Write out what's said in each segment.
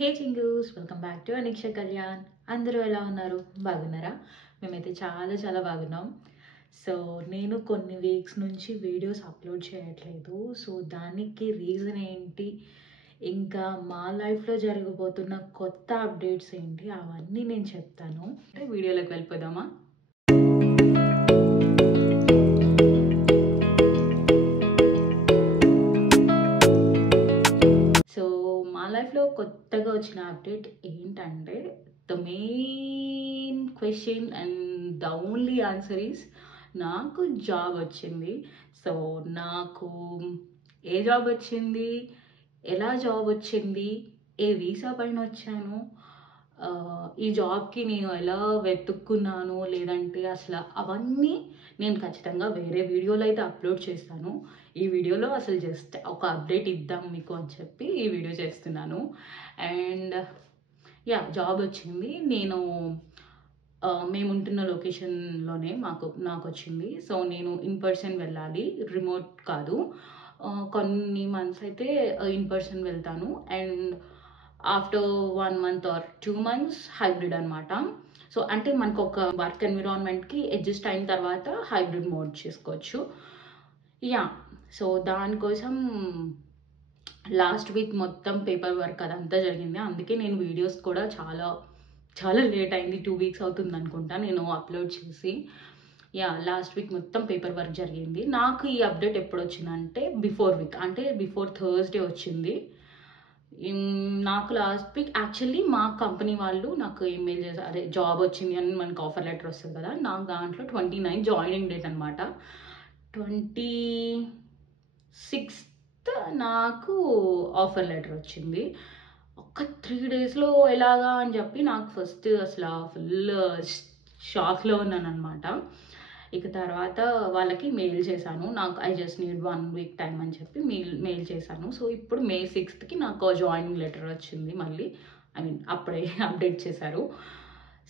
హే చింగూస్, welcome back to Aniksha Kalyan. అందరూ ఎలా ఉన్నారు? బాగున్నారా? మేమైతే చాలా చాలా బాగున్నాం. సో నేను కొన్ని వీక్స్ నుంచి వీడియోస్ అప్లోడ్ చేయట్లేదు. సో దానికి రీజన్ ఏంటి, ఇంకా మా లైఫ్లో జరగబోతున్న కొత్త అప్డేట్స్ ఏంటి, అవన్నీ నేను చెప్తాను. అంటే వీడియోలోకి వెళ్ళిపోదామా? సో మా లైఫ్లో కొత్తగా వచ్చిన అప్డేట్ ఏంటంటే, the main question and the only answer is, నాకు జాబ్ వచ్చింది. సో నాకు ఏ జాబ్ వచ్చింది, ఎలా జాబ్ వచ్చింది, ఏ వీసా పైన వచ్చాను, ఈ జాబ్కి నేను ఎలా వెతుక్కున్నాను, లేదంటే అసలు అవన్నీ నేను ఖచ్చితంగా వేరే వీడియోలో అయితే అప్లోడ్ చేస్తాను. ఈ వీడియోలో అసలు జస్ట్ ఒక అప్డేట్ ఇద్దాం మీకు అని చెప్పి ఈ వీడియో చేస్తున్నాను. అండ్ జాబ్ వచ్చింది. నేను మేము ఉంటున్న లొకేషన్లోనే నాకు వచ్చింది. సో నేను ఇన్ పర్సన్ వెళ్ళాలి, రిమోట్ కాదు. కొన్ని మంత్స్ అయితే ఇన్ పర్సన్ వెళ్తాను, and after 1 month or 2 months hybrid అనమాట. సో అంటే మనకు ఒక వర్క్ ఎన్విరాన్మెంట్కి అడ్జస్ట్ అయిన తర్వాత హైబ్రిడ్ మోడ్ చేసుకోవచ్చు. సో దానికోసం లాస్ట్ వీక్ మొత్తం పేపర్ వర్క్ అదంతా జరిగింది. అందుకే నేను వీడియోస్ కూడా చాలా చాలా లేట్ అయింది. 2 weeks అవుతుంది అనుకుంటా నేను అప్లోడ్ చేసి. లాస్ట్ వీక్ మొత్తం పేపర్ వర్క్ జరిగింది. నాకు ఈ అప్డేట్ ఎప్పుడు వచ్చిందంటే బిఫోర్ వీక్, అంటే బిఫోర్ థర్స్డే వచ్చింది. నాకు లాస్ట్ వీక్ యాక్చువల్లీ మా కంపెనీ వాళ్ళు నాకు ఈమెయిల్ చేశారు, అదే జాబ్ వచ్చింది అని మనకు ఆఫర్ లెటర్ వస్తుంది కదా. నాకు దాంట్లో 29 జాయినింగ్ డేట్ అనమాట. 26th నాకు ఆఫర్ లెటర్ వచ్చింది. ఒక 3 daysలో ఎలాగా అని చెప్పి నాకు ఫస్ట్ అసలు ఫుల్ షాక్లో ఉన్నాను అనమాట. ఇక తర్వాత వాళ్ళకి మెయిల్ చేశాను, నాకు I just need 1 week time అని చెప్పి మెయిల్ చేశాను. సో ఇప్పుడు May 6th నాకు జాయినింగ్ లెటర్ వచ్చింది. మళ్ళీ అప్పుడే అప్డేట్ చేశారు.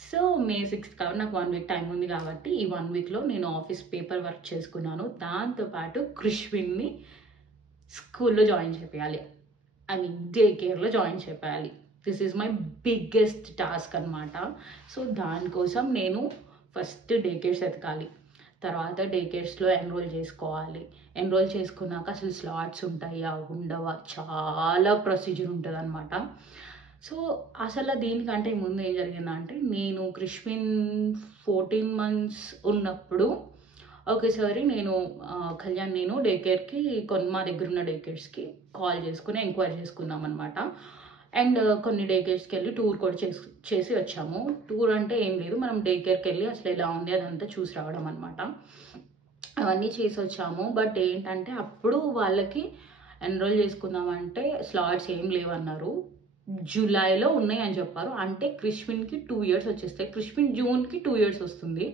సో May 6th కాబట్టి నాకు 1 week టైం ఉంది. కాబట్టి ఈ 1 weekలో నేను ఆఫీస్ పేపర్ వర్క్ చేసుకున్నాను. దాంతోపాటు కృష్విన్ని స్కూల్లో జాయిన్ చేయాలి, డే కేర్లో జాయిన్ చేయాలి. This is my biggest task అనమాట. సో దానికోసం నేను ఫస్ట్ డే కేర్స్ ఎతకాలి, తర్వాత డే కేర్స్లో ఎన్రోల్ చేసుకోవాలి. ఎన్రోల్ చేసుకున్నాక అసలు స్లాట్స్ ఉంటాయా ఉండవా, చాలా ప్రొసీజర్ ఉంటుంది అనమాట. సో అసలు దీనికంటే ముందు ఏం జరిగిందంటే, నేను కృష్విన్ 14 months ఉన్నప్పుడు ఒకేసారి నేను కళ్యాణ్ నేను డే కేర్కి మా దగ్గర ఉన్న డే కేర్స్కి కాల్ చేసుకుని ఎంక్వైరీ చేసుకుందాం అనమాట. అండ్ కొన్ని డే కేర్స్కి వెళ్ళి టూర్ కూడా చేసి వచ్చాము. టూర్ అంటే ఏం లేదు, మనం డే కేర్కి వెళ్ళి అసలు ఎలా ఉంది అదంతా చూసి రావడం అనమాట. అవన్నీ చేసి వచ్చాము. బట్ ఏంటంటే అప్పుడు వాళ్ళకి ఎన్రోల్ చేసుకుందామంటే స్లాట్స్ ఏం లేవన్నారు. జూలైలో ఉన్నాయి అని చెప్పారు. అంటే కృష్విన్కి 2 years వచ్చేస్తాయి. కృష్విన్ జూన్కి 2 years వస్తుంది,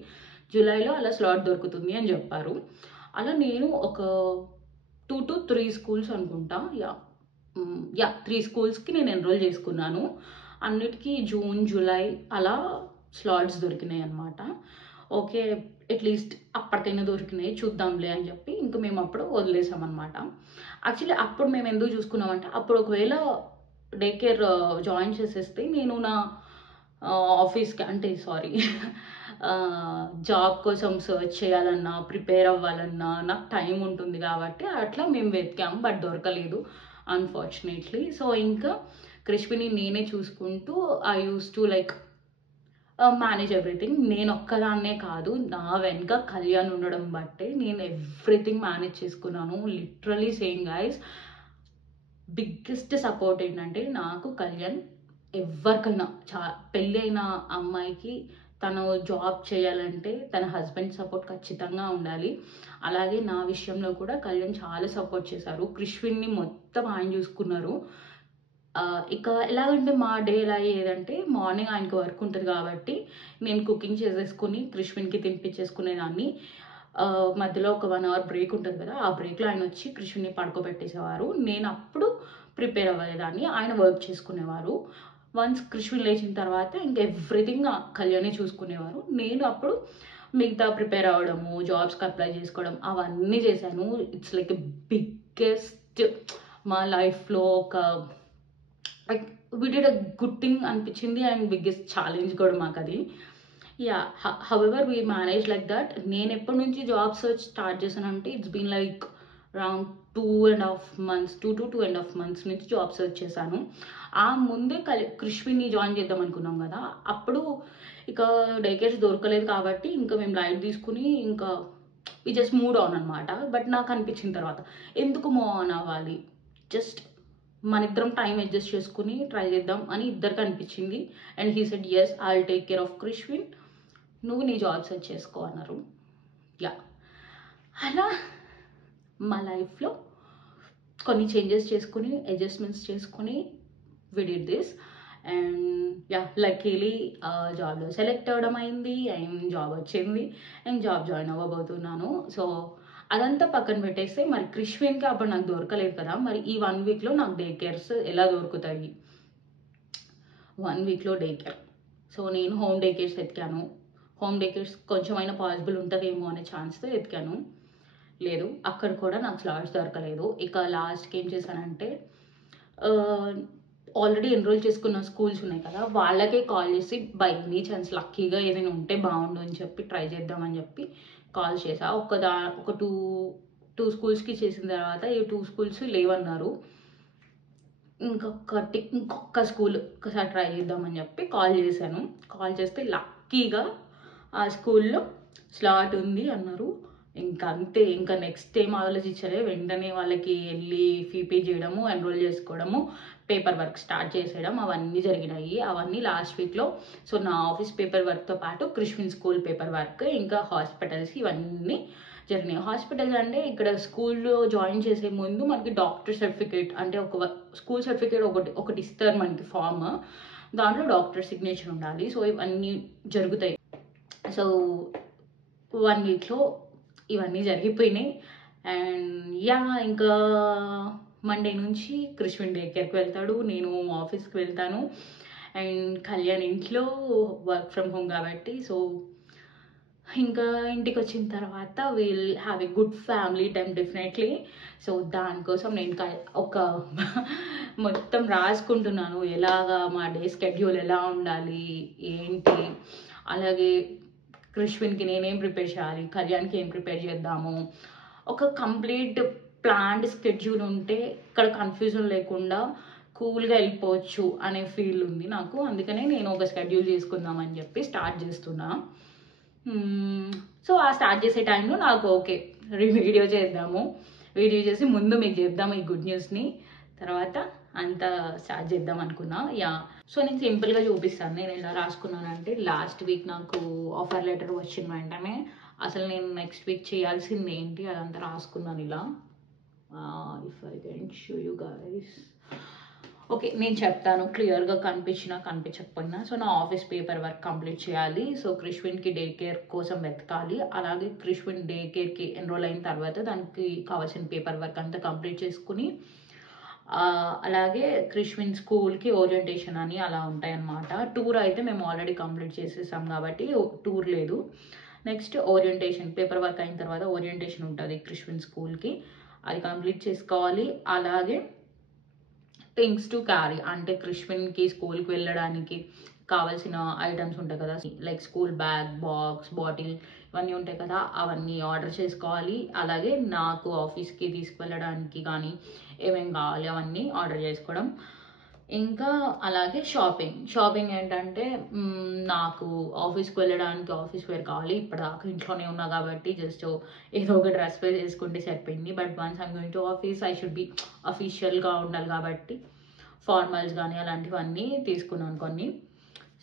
జూలైలో అలా స్లాట్ దొరుకుతుంది అని చెప్పారు. అలా నేను ఒక 2 to 3 schools అనుకుంటా, 3 schools నేను ఎన్రోల్ చేసుకున్నాను. అన్నిటికీ జూన్ జూలై అలా స్లాట్స్ దొరికినాయి అనమాట. ఓకే, అట్లీస్ట్ అప్పటికైనా దొరికినాయి, చూద్దాంలే అని చెప్పి ఇంకా మేము అప్పుడు వదిలేసామన్నమాట. యాక్చువల్లీ అప్పుడు మేము ఎందుకు చూసుకున్నామంటే, అప్పుడు ఒకవేళ డే కేర్ జాయిన్ చేసేస్తే నేను నా ఆఫీస్కి అంటే జాబ్ కోసం సర్చ్ చేయాలన్నా, ప్రిపేర్ అవ్వాలన్నా నాకు టైం ఉంటుంది కాబట్టి అట్లా మేము వెతికాము. బట్ దొరకలేదు అన్ఫార్చునేట్లీ. సో ఇంకా కృష్విని నేనే చూసుకుంటూ I use to manage everything. నేను ఒక్కదాన్నే కాదు, నా వెనుక కళ్యాణ్ ఉండడం బట్టే నేను ఎవ్రీథింగ్ మేనేజ్ చేసుకున్నాను. Literally saying guys, biggest support ఏంటంటే నాకు కళ్యాణ్. ఎవరికైనా పెళ్ళి అయిన అమ్మాయికి తను జాబ్ చేయాలంటే తన హస్బెండ్ సపోర్ట్ ఖచ్చితంగా ఉండాలి. అలాగే నా విషయంలో కూడా కళ్యాణ్ చాలా సపోర్ట్ చేశారు. కృష్విన్ని మొత్తం ఆయన చూసుకున్నారు. ఇక ఎలాగంటే మా డే ఎలా అయ్యేదంటే, మార్నింగ్ ఆయనకు వర్క్ ఉంటుంది కాబట్టి నేను కుకింగ్ చేసేసుకుని కృష్విన్కి తినిపించేసుకునేదాన్ని. మధ్యలో ఒక 1 hour బ్రేక్ ఉంటుంది కదా, ఆ బ్రేక్లో ఆయన వచ్చి కృష్విన్ని పడుకోబెట్టేసేవారు. నేను అప్పుడు ప్రిపేర్ అవ్వేదాన్ని, ఆయన వర్క్ చేసుకునేవారు. వన్స్ కృష్విన్ లేచిన తర్వాత ఇంకా ఎవ్రీథింగ్ కళ్యాణే చూసుకునేవారు. నేను అప్పుడు మిగతా ప్రిపేర్ అవ్వడము, జాబ్స్కి అప్లై చేసుకోవడం అవన్నీ చేశాను. ఇట్స్ లైక్ బిగ్గెస్ట్ మా లైఫ్లో ఒక we did a good thing అనిపించింది అండ్ బిగ్గెస్ట్ ఛాలెంజ్ కూడా మాకు అది. Yeah however we manage like that. నేను ఎప్పటి నుంచి జాబ్ సర్చ్ స్టార్ట్ చేశానంటే it's been like around 2.5 months 2 to 2.5 months నుంచి జాబ్ సర్చ్ చేశాను. ఆ ముందే కృష్విని జాయిన్ చేద్దాం అనుకున్నాం కదా, అప్పుడు ఇక డే కేర్స్ దొరకలేదు కాబట్టి ఇంకా మేము లైట్ తీసుకుని ఇంకా వి జస్ట్ మూడ్ ఆన్ అనమాట. బట్ నాకు అనిపించిన తర్వాత ఎందుకు మూవ్ ఆన్ అవ్వాలి, జస్ట్ మన ఇద్దరం టైం అడ్జస్ట్ చేసుకుని ట్రై చేద్దాం అని ఇద్దరికి అనిపించింది. And he said yes I will take care of Krishvin, నువ్వు నీ జాబ్ సెర్చ్ చేసుకో అన్నారు. యా అలా మా లైఫ్లో కొన్ని చేంజెస్ చేసుకుని అడ్జస్ట్మెంట్స్ చేసుకుని we did this. And yeah luckily జాబ్లో సెలెక్ట్ అవ్వడం అయింది అండ్ జాబ్ వచ్చింది అండ్ జాబ్ జాయిన్ అవ్వబోతున్నాను. సో అదంతా పక్కన పెట్టేస్తే మరి కృష్విన్కి అప్పుడు నాకు దొరకలేదు కదా, మరి ఈ 1 weekలో నాకు డే కేర్స్ ఎలా దొరుకుతాయి, 1 weekలో డే కేర్. సో నేను హోమ్ డే కేర్స్ ఎతికాను. హోమ్ డే కేర్స్ కొంచెమైనా పాసిబుల్ ఉంటుందేమో అనే ఛాన్స్తో ఎతికాను, లేదు అక్కడ కూడా నాకు స్లాట్స్ దొరకలేదు. ఇక లాస్ట్కి ఏం చేశానంటే ఆల్రెడీ ఎన్రోల్ చేసుకున్న స్కూల్స్ ఉన్నాయి కదా, వాళ్ళకే కాల్ చేసి బై ఎనీ ఛాన్స్ లక్కీగా ఏదైనా ఉంటే బాగుండు అని చెప్పి ట్రై చేద్దామని చెప్పి కాల్ చేసా. ఒక టూ స్కూల్స్కి చేసిన తర్వాత ఈ 2 schools లేవన్నారు. ఇంకొక స్కూల్ ఒకసారి ట్రై చేద్దామని చెప్పి కాల్ చేశాను. కాల్ చేస్తే లక్కీగా ఆ స్కూల్లో స్లాట్ ఉంది అన్నారు. ఇంకా అంతే, ఇంకా నెక్స్ట్ ఏం ఆలోచించలే, వెంటనే వాళ్ళకి వెళ్ళి ఫీ పే చేయడము, ఎన్రోల్ చేసుకోవడము, పేపర్ వర్క్ స్టార్ట్ చేసేయడం అవన్నీ జరిగినాయి. అవన్నీ లాస్ట్ వీక్లో. సో నా ఆఫీస్ పేపర్ వర్క్తో పాటు కృష్విన్ స్కూల్ పేపర్ వర్క్, ఇంకా హాస్పిటల్స్ ఇవన్నీ జరిగినాయి. హాస్పిటల్స్ అంటే ఇక్కడ స్కూల్లో జాయిన్ చేసే ముందు మనకి డాక్టర్ సర్టిఫికేట్ అంటే ఒక స్కూల్ సర్టిఫికేట్ ఒకటి ఇస్తారు మనకి ఫామ్, దాంట్లో డాక్టర్ సిగ్నేచర్ ఉండాలి. సో ఇవన్నీ జరుగుతాయి. సో 1 weekలో ఇవన్నీ జరిగిపోయినాయి. అండ్ యా ఇంకా మండే నుంచి కృష్విన్ డే కేర్కి వెళ్తాడు, నేను ఆఫీస్కి వెళ్తాను. అండ్ కళ్యాణ్ ఇంట్లో వర్క్ ఫ్రమ్ హోమ్ కాబట్టి సో ఇంకా ఇంటికి వచ్చిన తర్వాత will have a good family time definitely. So దానికోసం నేను ఒక మొత్తం రాసుకుంటున్నాను, ఎలాగా మా డే స్కెడ్యూల్ ఎలా ఉండాలి ఏంటి, అలాగే కృష్విన్కి నేనేం ప్రిపేర్ చేయాలి, కళ్యాణ్కి ఏం ప్రిపేర్ చేద్దాము, ఒక కంప్లీట్ ప్లాన్డ్ స్కెడ్యూల్ ఉంటే ఇక్కడ కన్ఫ్యూజన్ లేకుండా కూల్గా వెళ్ళిపోవచ్చు అనే ఫీల్ ఉంది నాకు. అందుకనే నేను ఒక స్కెడ్యూల్ చేసుకుందామని చెప్పి స్టార్ట్ చేస్తున్నా. సో ఆ స్టార్ట్ చేసే టైంలో నాకు ఓకే వీడియో చేద్దాము, వీడియో చేసి ముందు మీకు చెప్దాము ఈ గుడ్ న్యూస్ని, తర్వాత అంతా స్టార్ట్ చేద్దాం అనుకున్నా. యా సో నేను సింపుల్గా చూపిస్తాను నేను ఎలా రాసుకున్నానంటే, లాస్ట్ వీక్ నాకు ఆఫర్ లెటర్ వచ్చిన వెంటనే అసలు నేను నెక్స్ట్ వీక్ చేయాల్సింది ఏంటి అదంతా రాసుకున్నాను ఇలా. If I can show you guys. Okay నేను చెప్తాను క్లియర్గా కనిపించినా కనిపించకపోయినా. సో నా ఆఫీస్ పేపర్ వర్క్ కంప్లీట్ చేయాలి. సో కృష్విన్కి డే కేర్ కోసం వెతకాలి, అలాగే కృష్విన్ డే కేర్కి ఎన్రోల్ అయిన తర్వాత దానికి కావాల్సిన పేపర్ వర్క్ అంతా కంప్లీట్ చేసుకుని, అలాగే కృష్విన్ స్కూల్కి ఓరియంటేషన్ అని అలా ఉంటాయన్నమాట. టూర్ అయితే మేము ఆల్రెడీ కంప్లీట్ చేసేసాం కాబట్టి టూర్ లేదు. నెక్స్ట్ ఓరియంటేషన్ పేపర్ వర్క్ అయిన తర్వాత ఓరియంటేషన్ ఉంటుంది కృష్విన్ స్కూల్కి, అది కంప్లీట్ చేసుకోవాలి. అలాగే థింగ్స్ టు క్యారీ అంటే కృష్విన్కి స్కూల్కి వెళ్ళడానికి కావాల్సిన ఐటమ్స్ ఉంటాయి కదా, like school bag, box, bottle ఇవన్నీ ఉంటాయి కదా, అవన్నీ ఆర్డర్ చేసుకోవాలి. అలాగే నాకు ఆఫీస్కి తీసుకువెళ్ళడానికి కానీ ఏమేమి కావాలి అవన్నీ ఆర్డర్ చేసుకోవడం. ఇంకా అలాగే షాపింగ్ ఏంటంటే నాకు ఆఫీస్కి వెళ్ళడానికి ఆఫీస్ వేర్ కావాలి. ఇప్పటిదాకా ఇంట్లోనే ఉన్నా కాబట్టి జస్ట్ ఏదో ఒక డ్రెస్ వేర్ చేసుకుంటే సరిపోయింది. But once I'm going to office I should be అఫీషియల్గా ఉండాలి కాబట్టి ఫార్మల్స్ కానీ అలాంటివన్నీ తీసుకున్నాను కొన్ని.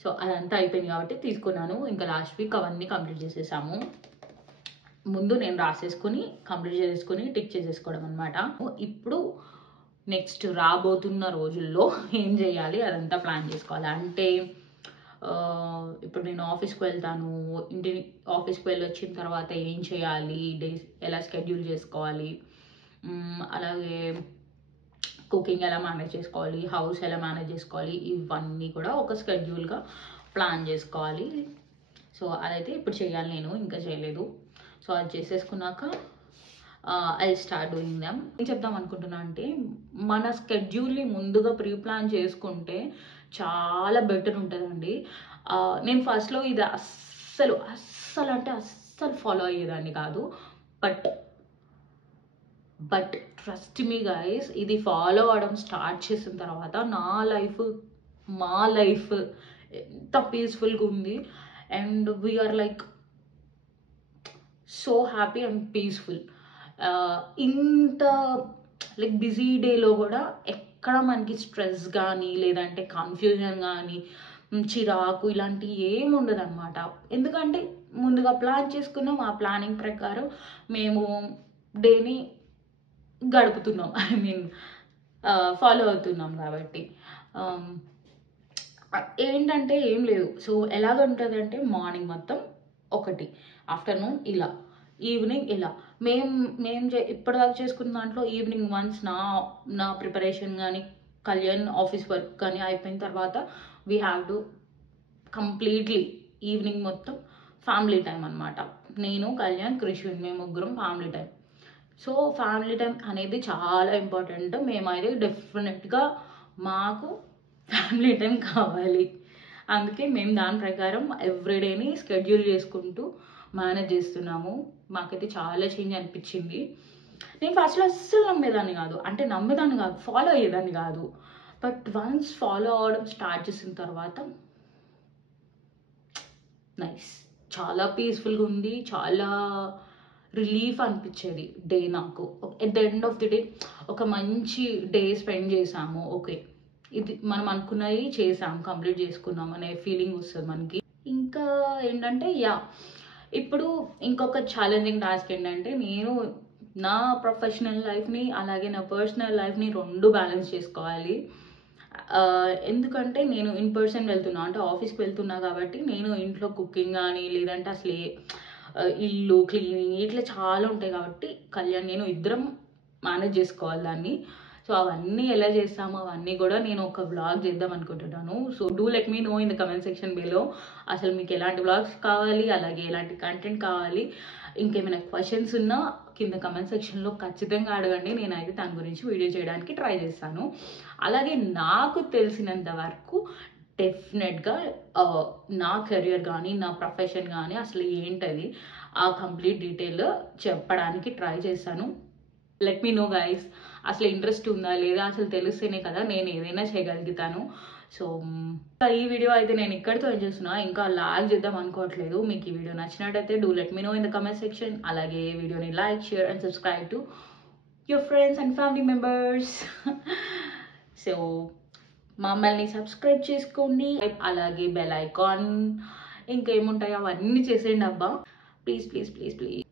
సో అదంతా అయిపోయింది కాబట్టి తీసుకున్నాను. ఇంకా లాస్ట్ వీక్ అవన్నీ కంప్లీట్ చేసేసాము. ముందు నేను రాసేసుకుని కంప్లీట్ చేసేసుకుని టిక్ చేసేసుకోవడం అనమాట. ఇప్పుడు నెక్స్ట్ రాబోతున్న రోజుల్లో ఏం చేయాలి అదంతా ప్లాన్ చేసుకోవాలి. అంటే ఇప్పుడు నేను ఆఫీస్కి వెళ్తాను, ఆఫీస్కి వెళ్ళి వచ్చిన తర్వాత ఏం చేయాలి, డేస్ ఎలా షెడ్యూల్ చేసుకోవాలి, అలాగే కుకింగ్ ఎలా మేనేజ్ చేసుకోవాలి, హౌస్ ఎలా మేనేజ్ చేసుకోవాలి, ఇవన్నీ కూడా ఒక షెడ్యూల్గా ప్లాన్ చేసుకోవాలి. సో అదైతే ఇప్పుడు చేయాలి, నేను ఇంకా చేయలేదు. సో అది చేసేసుకున్నాక ఐ స్టార్ట్ డూయింగ్ దెమ్. ఏం చెప్దాం అనుకుంటున్నా అంటే మన స్కెడ్యూల్ని ముందుగా ప్రీ ప్లాన్ చేసుకుంటే చాలా బెటర్ ఉంటుందండి. నేను ఫస్ట్లో ఇది అస్సలు అస్సలు అంటే అస్సలు ఫాలో అయ్యేదాన్ని కాదు. బట్ ట్రస్ట్ మీ గైస్, ఇది ఫాలో అవడం స్టార్ట్ చేసిన తర్వాత మా లైఫ్ ఎంత పీస్ఫుల్గా ఉంది. And we're like so happy and peaceful. ఇంత లైక్ బిజీ డేలో కూడా ఎక్కడ మనకి స్ట్రెస్ కానీ లేదంటే కన్ఫ్యూజన్ కానీ చిరాకు ఇలాంటివి ఏమి ఉండదు అనమాట. ఎందుకంటే ముందుగా ప్లాన్ చేసుకున్నాం, ఆ ప్లానింగ్ ప్రకారం మేము డేని గడుపుతున్నాం, ఐ మీన్ ఫాలో అవుతున్నాం కాబట్టి. ఏంటంటే ఏం లేదు. సో ఎలాగ ఉంటుంది అంటే మార్నింగ్ మొత్తం ఒకటి, ఆఫ్టర్నూన్ ఇలా, ఈవినింగ్ ఇలా. మేము ఇప్పటిదాకా చేసుకున్న దాంట్లో ఈవినింగ్ వన్స్ నా ప్రిపరేషన్ కానీ కళ్యాణ్ ఆఫీస్ వర్క్ కానీ అయిపోయిన తర్వాత we have to completely evening మొత్తం ఫ్యామిలీ టైం అనమాట. నేను, కళ్యాణ్, కృష్ణ మేము ముగ్గురం family time. So family time అనేది చాలా ఇంపార్టెంట్. మేమైతే డెఫినెట్గా మాకు ఫ్యామిలీ టైం కావాలి. అందుకే మేము దాని ప్రకారం ఎవ్రీడేని స్కెడ్యూల్ చేసుకుంటూ మేనేజ్ చేస్తున్నాము. మాకైతే చాలా చేంజ్ అనిపించింది. నేను ఫస్ట్లో అస్సలు నమ్మేదాన్ని కాదు, ఫాలో అయ్యేదాన్ని కాదు. బట్ వన్స్ ఫాలో అవ్వడం స్టార్ట్ చేసిన తర్వాత నైస్, చాలా పీస్ఫుల్గా ఉంది. చాలా రిలీఫ్ అనిపించేది డే నాకు. At the end of the day ఒక మంచి డే స్పెండ్ చేసాము, ఓకే ఇది మనం అనుకున్నవి చేసాం, కంప్లీట్ చేసుకున్నాం అనే ఫీలింగ్ వస్తుంది మనకి. ఇంకా ఏంటంటే ఇప్పుడు ఇంకొక ఛాలెంజింగ్ టాస్క్ ఏంటంటే నేను నా ప్రొఫెషనల్ లైఫ్ని అలాగే నా పర్సనల్ లైఫ్ని రెండు బ్యాలెన్స్ చేసుకోవాలి. ఎందుకంటే నేను ఇన్ పర్సన్ వెళ్తున్నా, అంటే ఆఫీస్కి వెళ్తున్నా కాబట్టి నేను ఇంట్లో కుకింగ్ కానీ లేదంటే అసలు ఇల్లు క్లీనింగ్ ఇట్లా చాలా ఉంటాయి కాబట్టి కళ్యాణ్ నేను ఇద్దరం మేనేజ్ చేసుకోవాలి దాన్ని. సో అవన్నీ ఎలా చేస్తామో అవన్నీ కూడా నేను ఒక వ్లాగ్ చేద్దాం అనుకుంటున్నాను. So do let me know in the comment section below అసలు మీకు ఎలాంటి వ్లాగ్స్ కావాలి, అలాగే ఎలాంటి కంటెంట్ కావాలి. ఇంకేమైనా క్వశ్చన్స్ ఉన్నా కింద కమెంట్ సెక్షన్లో ఖచ్చితంగా అడగండి. నేనైతే దాని గురించి వీడియో చేయడానికి ట్రై చేస్తాను. అలాగే నాకు తెలిసినంత వరకు డెఫినెట్గా నా కెరియర్ కానీ నా ప్రొఫెషన్ కానీ అసలు ఏంటది ఆ కంప్లీట్ డీటెయిల్ చెప్పడానికి ట్రై చేశాను. లెట్ మీ నో గైస్, అసలు ఇంట్రెస్ట్ ఉందా లేదా అసలు తెలిస్తేనే కదా నేను ఏదైనా చేయగలుగుతాను. సో ఈ వీడియో అయితే నేను ఇక్కడితో ఎంజాయ్ చేస్తున్నా, ఇంకా లాగ్ చేద్దాం అనుకోవట్లేదు. మీకు ఈ వీడియో నచ్చినట్టయితే do let me know in the comment section. అలాగే వీడియోని like, share and subscribe to your friends and family members. So మమ్మల్ని సబ్స్క్రైబ్ చేసుకోండి, అలాగే బెల్ ఐకాన్ ఇంకేముంటాయో అవన్నీ చేసేయండి అబ్బా, ప్లీజ్ ప్లీజ్ ప్లీజ్ ప్లీజ్.